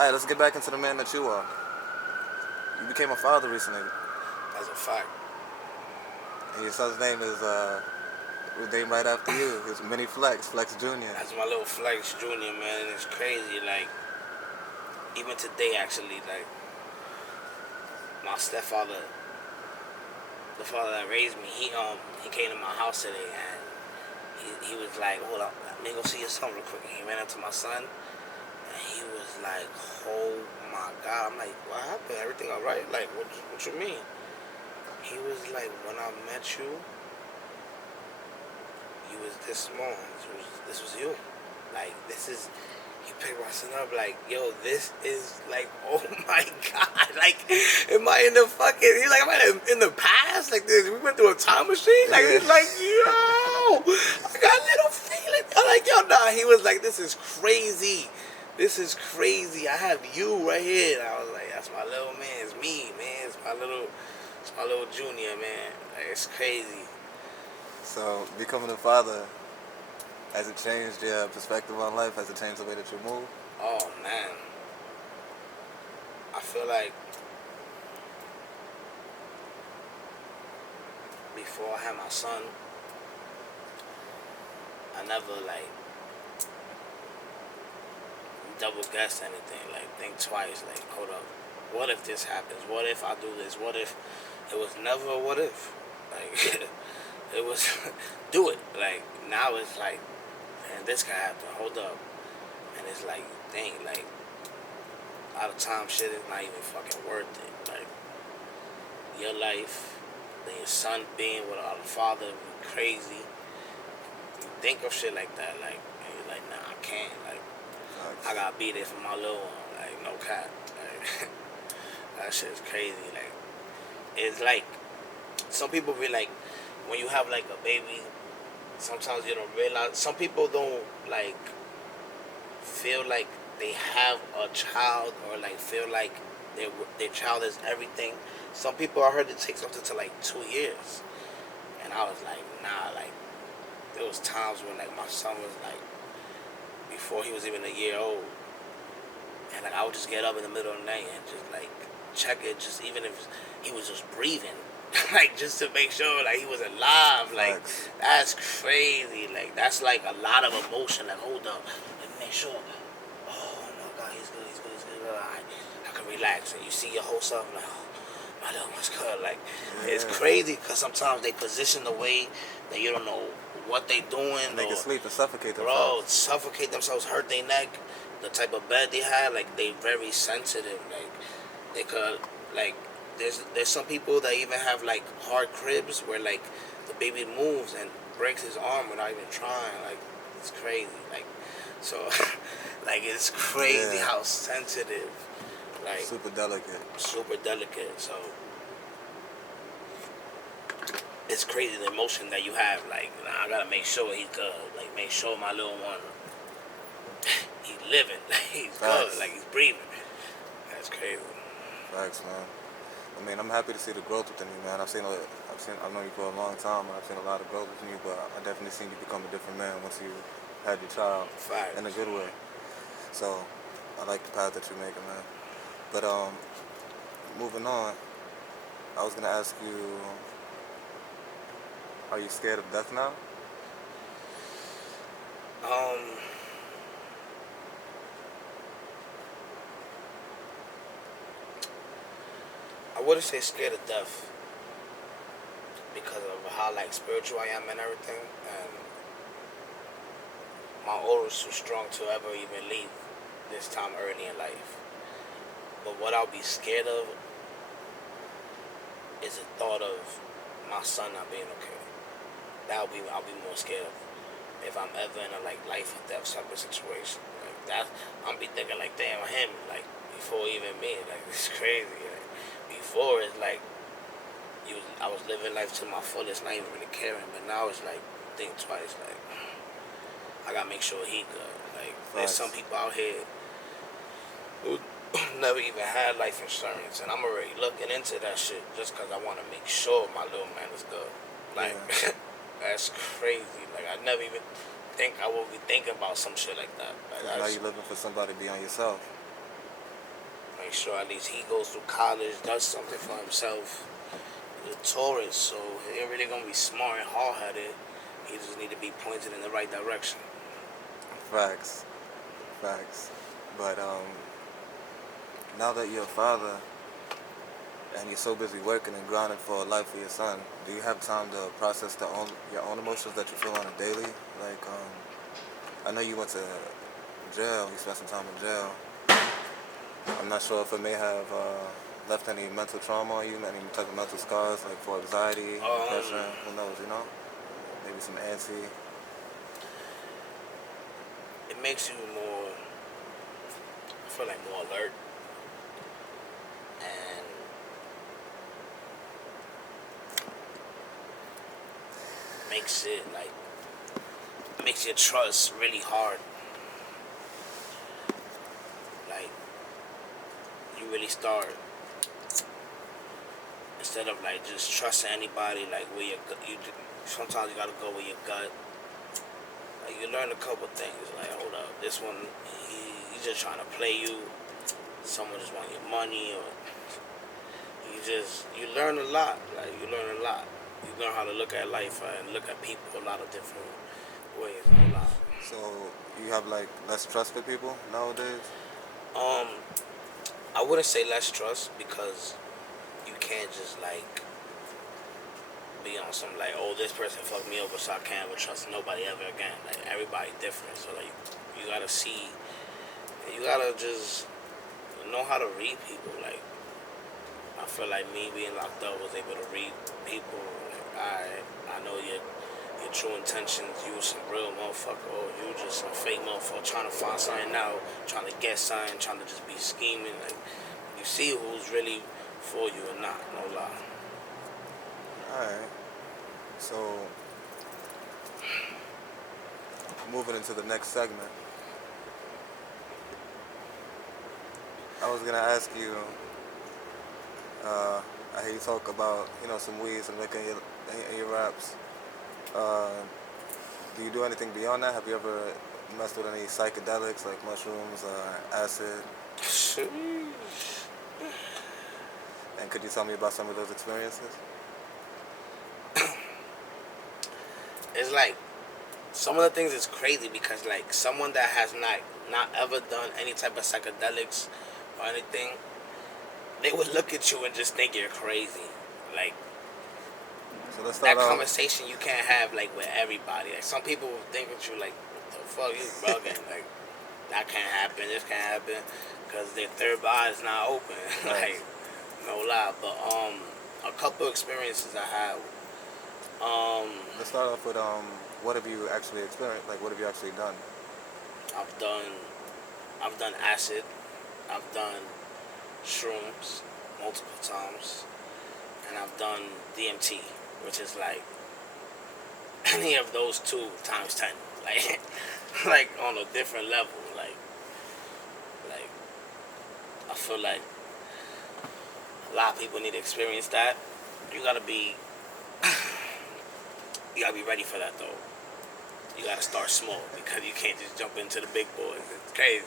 Alright, let's get back into the man that you are. You became a father recently. That's a fact. And your son's name is was named right after you. It's Mini Flex, Flex Jr. That's my little Flex Junior, man. And it's crazy. Like, even today, actually, like, my stepfather, the father that raised me, he came to my house today, and he was like, hold up, let me go see your son real quick. And he ran up to my son, and he was like, oh my God. I'm like, what happened? Everything all right? Like, what you mean? He was like, when I met you, you was this small. This was you. Like, this is, he picked my son up like, yo, this is like, oh my God. Like, am I in the fucking, he's like, am I in the past? Like, this, we went through a time machine? Like, he's like, yo, I got a little feeling. I'm like, yo, nah. He was like, this is crazy. This is crazy. I have you right here. And I was like, that's my little man. It's me, man. It's my little junior, man. Like, it's crazy. So becoming a father, has it changed your perspective on life? Has it changed the way that you move? Oh, man. I feel like before I had my son, I never, like, double guess anything. Like, think twice. Like, hold up. What if this happens? What if I do this? What if? It was never a what if. Like, it was do it. Like, now it's like, man, this can happen. Hold up. And it's like, dang, like, a lot of time shit is not even fucking worth it. Like, your life, then your son being with a father, be crazy. You think of shit like that, like, and you're like, nah, I can't. Like, I gotta be there for my little one. Like, no cap. Like, that shit is crazy. Like, it's like, some people be like, when you have like a baby, sometimes you don't realize. Some people don't like feel like they have a child, or like feel like their child is everything. Some people, I heard it takes up to like 2 years, and I was like, nah. Like, there was times when like my son was like, before he was even a year old, and like I would just get up in the middle of the night and just like check it, just even if he was just breathing. Like, just to make sure like he was alive. Like, that's crazy. Like, that's like a lot of emotion. Like, hold up, like, make sure, oh my God, he's good. I can relax. And you see your whole self like, oh, my little one's good. Like, it's crazy because sometimes they position the way that you don't know what they doing. And they can sleep and suffocate themselves. Bro, suffocate themselves, hurt their neck. The type of bed they had, like, they very sensitive. Like, they could, like, there's some people that even have like hard cribs where like the baby moves and breaks his arm without even trying. Like, it's crazy. Like, so like, it's crazy how sensitive. Like, super delicate. So it's crazy the emotion that you have. Like, nah, I gotta make sure he's good. Like, make sure my little one he's living. Like, he's good. Like, he's breathing. That's crazy. Thanks, man. I mean, I'm happy to see the growth within you, man. I've known you for a long time, and I've seen a lot of growth within you, but I definitely seen you become a different man once you had your child. Facts. In a good way. So, I like the path that you're making, man. But, moving on, I was gonna ask you, are you scared of death now? I wouldn't say scared of death because of how like spiritual I am and everything, and my aura is too strong to ever even leave this time early in life. But what I'll be scared of is the thought of my son not being okay. I'll be more scared of if I'm ever in a like life or death type of situation. Like, that, I'm be thinking like, damn, him, like, before even me. Like, it's crazy. Like, before it's like I was living life to my fullest, not even really caring. But now it's like, think twice. Like, I gotta make sure he good. Like, there's some people out here who never even had life insurance, and I'm already looking into that shit just because I want to make sure my little man is good. Like, that's crazy. Like, I never even think I will be thinking about some shit like that. Like, now you're looking for somebody beyond yourself. make sure at least he goes through college, does something for himself. He's a Taurus, so he ain't really gonna be smart and hard headed. He just need to be pointed in the right direction. Facts. Facts. But now that you're a father and you're so busy working and grinding for a life for your son, do you have time to process your own emotions that you feel on a daily? Like, I know you went to jail, you spent some time in jail. I'm not sure if it may have left any mental trauma on you, any type of mental scars, like for anxiety, depression, who knows, you know? Maybe some antsy. It makes you more, I feel like more alert, and makes your trust really hard. Like, you really start, instead of like just trusting anybody, like where sometimes you gotta go with your gut. Like, you learn a couple things. Like, hold up, this one, he's just trying to play you. Someone just want your money, or you learn a lot. Like, you learn a lot. You learn how to look at life and look at people a lot of different ways. A lot. So you have like less trust for people nowadays? Um, I wouldn't say less trust, because you can't just like be on some like, oh, this person fucked me over, so I can't ever trust nobody ever again. Like, everybody different, so like you gotta just know how to read people. Like, I feel like me being locked up was able to read people. Like, I know your true intentions. You was some real motherfucker, or you just some fake motherfucker trying to find something out, trying to get something, trying to just be scheming. Like, you see who's really for you or not. No lie. Alright. So, moving into the next segment, I was gonna ask you, I hear you talk about, some weeds and liquor in your raps. Do you do anything beyond that? Have you ever messed with any psychedelics like mushrooms or acid? And could you tell me about some of those experiences? It's like, some of the things is crazy, because like someone that has not ever done any type of psychedelics or anything, they would look at you and just think you're crazy. Like, So let's that start off. conversation you can't have like with everybody. Like, some people will think that you like, what the fuck, you bugging. Like, that can't happen, this can't happen, because their third eye is not open. Like, no lie. But a couple experiences I had. Let's start off with what have you actually experienced? Like, what have you actually done? I've done acid. I've done shrooms multiple times, and I've done D.M.T, which is like any of those two times 10. Like, like on a different level. Like I feel like a lot of people need to experience that. You gotta be ready for that though. You gotta start small, because you can't just jump into the big boys. It's crazy.